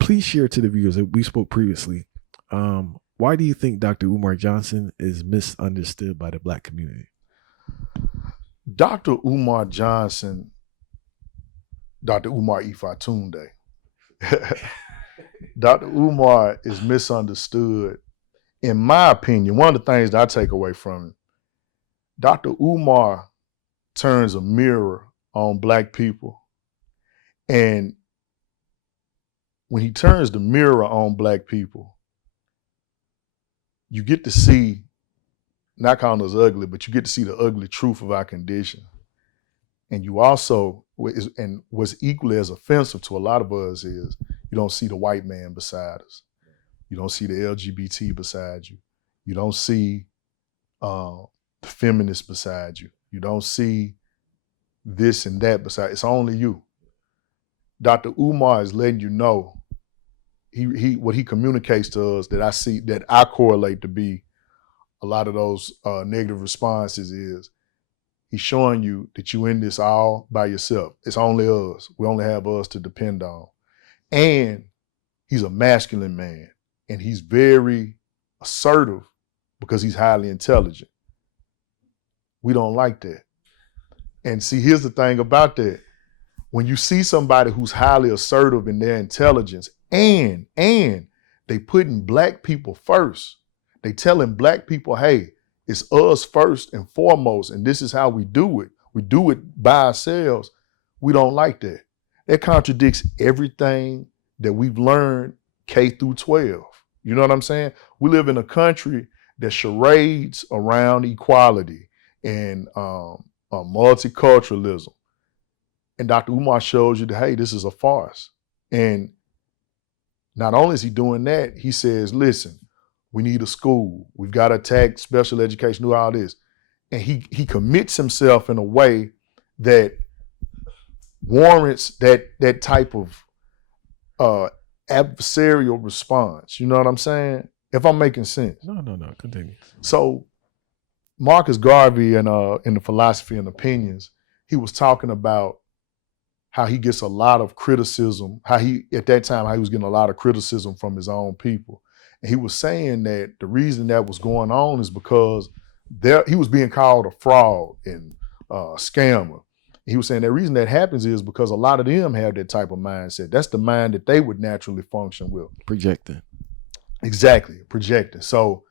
Please share to the viewers that we spoke previously. Why do you think Dr. Umar Johnson is misunderstood by the Black community? Dr. Umar Johnson, Dr. Umar Ifatunde, Dr. Umar is misunderstood. In my opinion, one of the things that I take away from it, Dr. Umar turns a mirror on Black people. And when he turns the mirror on Black people, you get to see, not calling us ugly, but you get to see the ugly truth of our condition. And you also, and what's equally as offensive to a lot of us is, you don't see the white man beside us. You don't see the LGBT beside you. You don't see the feminist beside you. You don't see this and that beside. It's only you. Dr. Umar is letting you know, what he communicates to us that I see, that I correlate to be a lot of those negative responses is, he's showing you that you in this all by yourself. It's only us. We only have us to depend on. And he's a masculine man, and he's very assertive because he's highly intelligent. We don't like that. And see, here's the thing about that. When you see somebody who's highly assertive in their intelligence, and they putting Black people first, they telling Black people, hey, it's us first and foremost, and this is how we do it. We do it by ourselves. We don't like that. That contradicts everything that we've learned K through 12. You know what I'm saying? We live in a country that charades around equality and multiculturalism. And Dr. Umar shows you that, hey, this is a farce. And not only is he doing that, he says, listen, we need a school. We've got to attack special education, do all this. And he commits himself in a way that warrants that type of adversarial response. You know what I'm saying? If I'm making sense. No, continue. So Marcus Garvey in the Philosophy and Opinions, he was talking about how he gets a lot of criticism, how he was getting a lot of criticism from his own people. And he was saying that the reason that was going on is because he was being called a fraud and scammer. He was saying the reason that happens is because a lot of them have that type of mindset. That's the mind that they would naturally function with. Projecting. Exactly, projecting. So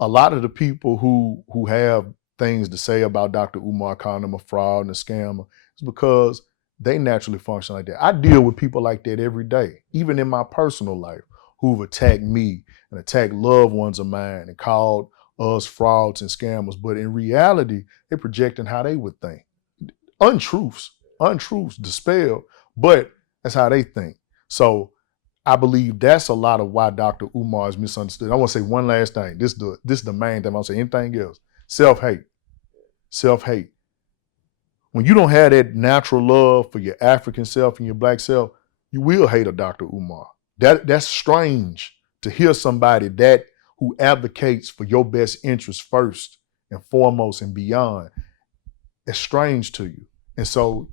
a lot of the people who have things to say about Dr. Umar, calling him a fraud and a scammer, is because they naturally function like that. I deal with people like that every day, even in my personal life, who've attacked me and attacked loved ones of mine and called us frauds and scammers. But in reality, they're projecting how they would think. Untruths, dispelled, but that's how they think. So I believe that's a lot of why Dr. Umar is misunderstood. I want to say one last thing. This is the main thing. I don't say anything else. Self-hate. When you don't have that natural love for your African self and your Black self, you will hate a Dr. Umar. That's strange to hear somebody who advocates for your best interest first and foremost and beyond. It's strange to you. And so,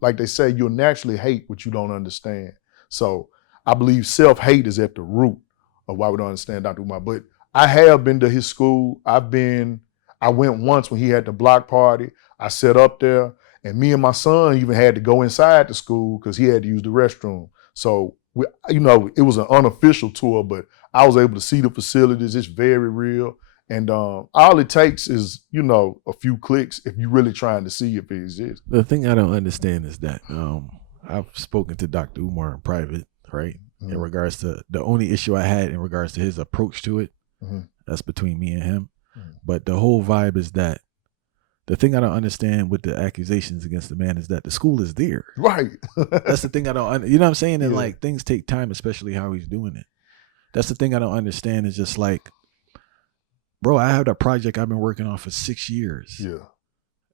like they say, you'll naturally hate what you don't understand. So I believe self-hate is at the root of why we don't understand Dr. Umar. But I have been to his school. I went once when he had the block party. I sat up there, and me and my son even had to go inside the school because he had to use the restroom. So, it was an unofficial tour, but I was able to see the facilities. It's very real. And all it takes is, a few clicks if you're really trying to see if it exists. The thing I don't understand is that I've spoken to Dr. Umar in private, right? Mm-hmm. In regards to the only issue I had in regards to his approach to it, mm-hmm. That's between me and him. Mm-hmm. But the whole vibe is that the thing I don't understand with the accusations against the man is that the school is there. Right. That's the thing I don't, you know what I'm saying? And like things take time, especially how he's doing it. That's the thing I don't understand is just like, bro, I have a project I've been working on for 6 years. Yeah.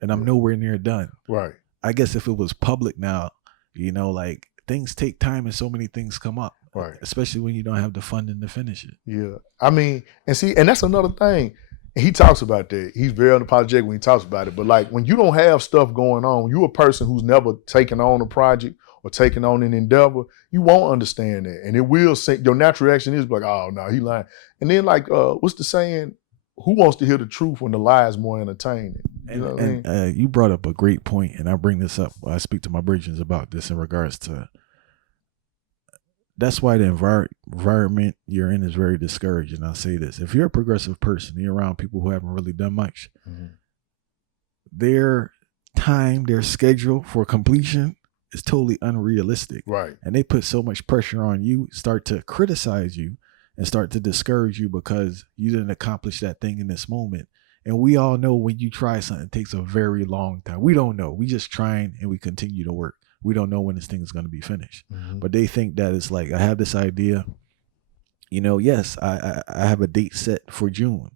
And I'm nowhere near done. Right. I guess if it was public now, like things take time and so many things come up. Right. Especially when you don't have the funding to finish it. Yeah. I mean, and that's another thing. And he talks about that. He's very unapologetic when he talks about it. But like when you don't have stuff going on, you're a person who's never taken on a project or taken on an endeavor, you won't understand that. And it will say your natural reaction is like, oh no, he lying. And then like what's the saying? Who wants to hear the truth when the lie is more entertaining? You know what I mean? You brought up a great point, and I bring this up. I speak to my Bridges about this in regards to. That's why the environment you're in is very discouraging. I'll say this: if you're a progressive person, you're around people who haven't really done much. Their time, their schedule for completion is totally unrealistic. Right. And they put so much pressure on you, start to criticize you, and start to discourage you because you didn't accomplish that thing in this moment. And we all know when you try something, it takes a very long time. We don't know. We just trying and we continue to work. We don't know when this thing is going to be finished. But they think that it's like, I have this idea, you know, yes, I have a date set for June.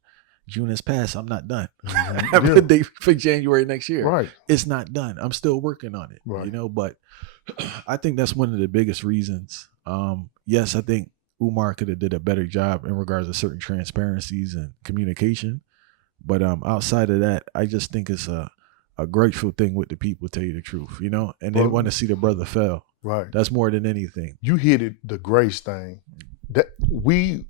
June has passed. I'm not done. I have a date for January next year. Right. It's not done. I'm still working on it, you know, but I think that's one of the biggest reasons. Yes, I think Umar could have did a better job in regards to certain transparencies and communication. But outside of that, I just think it's a grateful thing with the people, tell you the truth, you know, and they want to see the brother fail. Right. That's more than anything. You hit it, the grace thing. That we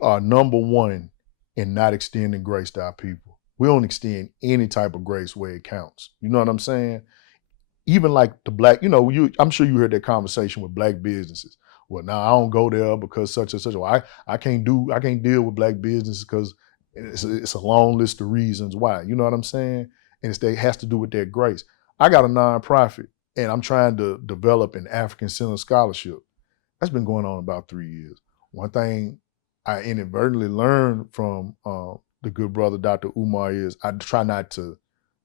are number one in not extending grace to our people. We don't extend any type of grace where it counts. You know what I'm saying? Even like the black, you know, I'm sure you heard that conversation with black businesses. Well, now I don't go there because such and such. Well, I can't deal with black businesses because it's a long list of reasons why. You know what I'm saying? And it has to do with their grace. I got a nonprofit and I'm trying to develop an African-centered scholarship. That's been going on about 3 years. One thing I inadvertently learned from the good brother, Dr. Umar, is I try not to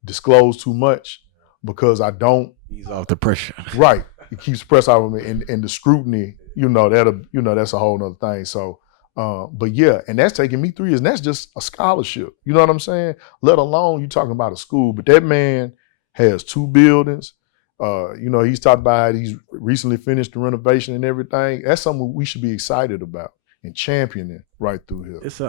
disclose too much because I don't ease off the pressure. Right. It keeps pressure off of me and the scrutiny, that's a whole nother thing. So but yeah, and that's taking me 3 years, and that's just a scholarship. You know what I'm saying? Let alone you talking about a school. But that man has 2 buildings. He's talked about he's recently finished the renovation and everything. That's something we should be excited about and championing right through here. It's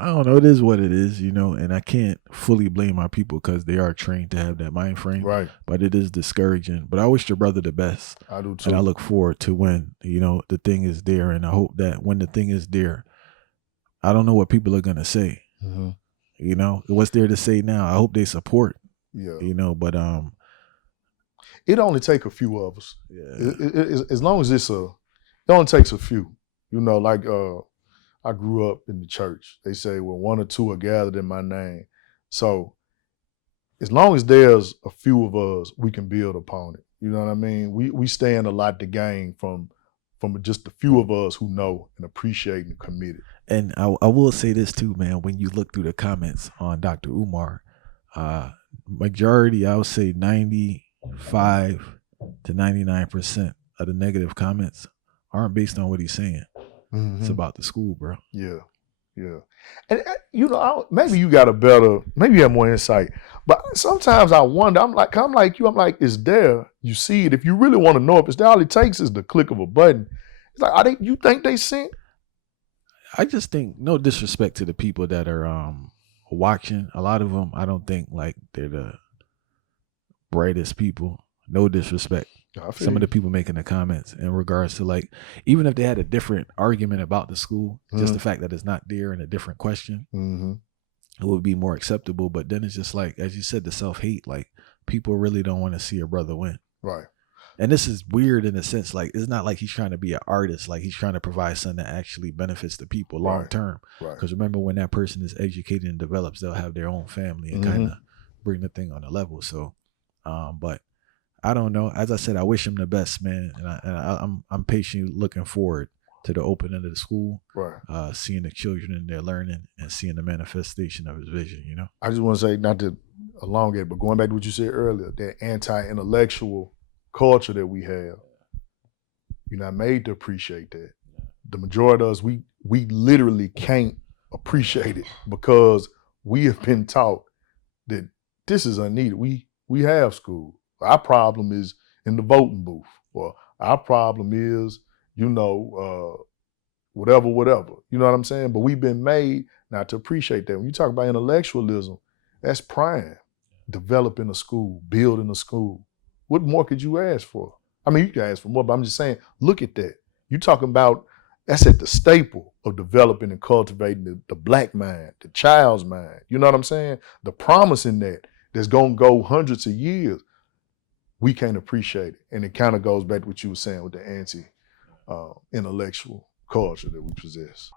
I don't know. It is what it is, you know, and I can't fully blame my people because they are trained to have that mind frame. Right. But it is discouraging. But I wish your brother the best. I do too. And I look forward to when, you know, the thing is there. And I hope that when the thing is there, I don't know what people are going to say. You know, what's there to say now? I hope they support. Yeah. You know, but it only take a few of us. Yeah. As long as it only takes a few. You know, like I grew up in the church. They say, well, 1 or 2 are gathered in my name. So as long as there's a few of us, we can build upon it. You know what I mean? We stand a lot to gain from just a few of us who know and appreciate and committed. And I will say this too, man, when you look through the comments on Dr. Umar, majority, I would say 95 to 99% of the negative comments aren't based on what he's saying. It's about the school, bro. Yeah. And maybe you got maybe you have more insight. But sometimes I wonder, I'm like it's there. You see it. If you really want to know if it's there, all it takes is the click of a button. It's like, you think they sent? I just think, no disrespect to the people that are watching. A lot of them, I don't think like they're the brightest people. No disrespect. Some of the people making the comments in regards to, like, even if they had a different argument about the school, just the fact that it's not there and a different question, it would be more acceptable. But then it's just like, as you said, the self-hate, like, people really don't want to see a brother win. Right. And this is weird in a sense, like, it's not like he's trying to be an artist, like he's trying to provide something that actually benefits the people long term. Because remember, when that person is educated and develops, they'll have their own family and kind of bring the thing on a level. So, but I don't know. As I said, I wish him the best, man, and I'm patiently looking forward to the opening of the school, seeing the children in there learning and seeing the manifestation of his vision. You know, I just want to say, not to elongate, but going back to what you said earlier, that anti-intellectual culture that we have, you're not made to appreciate that. The majority of us, we literally can't appreciate it because we have been taught that this is unneeded. We have school. Our problem is in the voting booth, or our problem is, whatever. You know what I'm saying? But we've been made not to appreciate that. When you talk about intellectualism, that's prime. Developing a school, building a school. What more could you ask for? I mean, you can ask for more, but I'm just saying, look at that. You talking about, that's at the staple of developing and cultivating the black mind, the child's mind. You know what I'm saying? The promise in that that's gonna go hundreds of years. We can't appreciate it. And it kind of goes back to what you were saying with the anti-intellectual culture that we possess.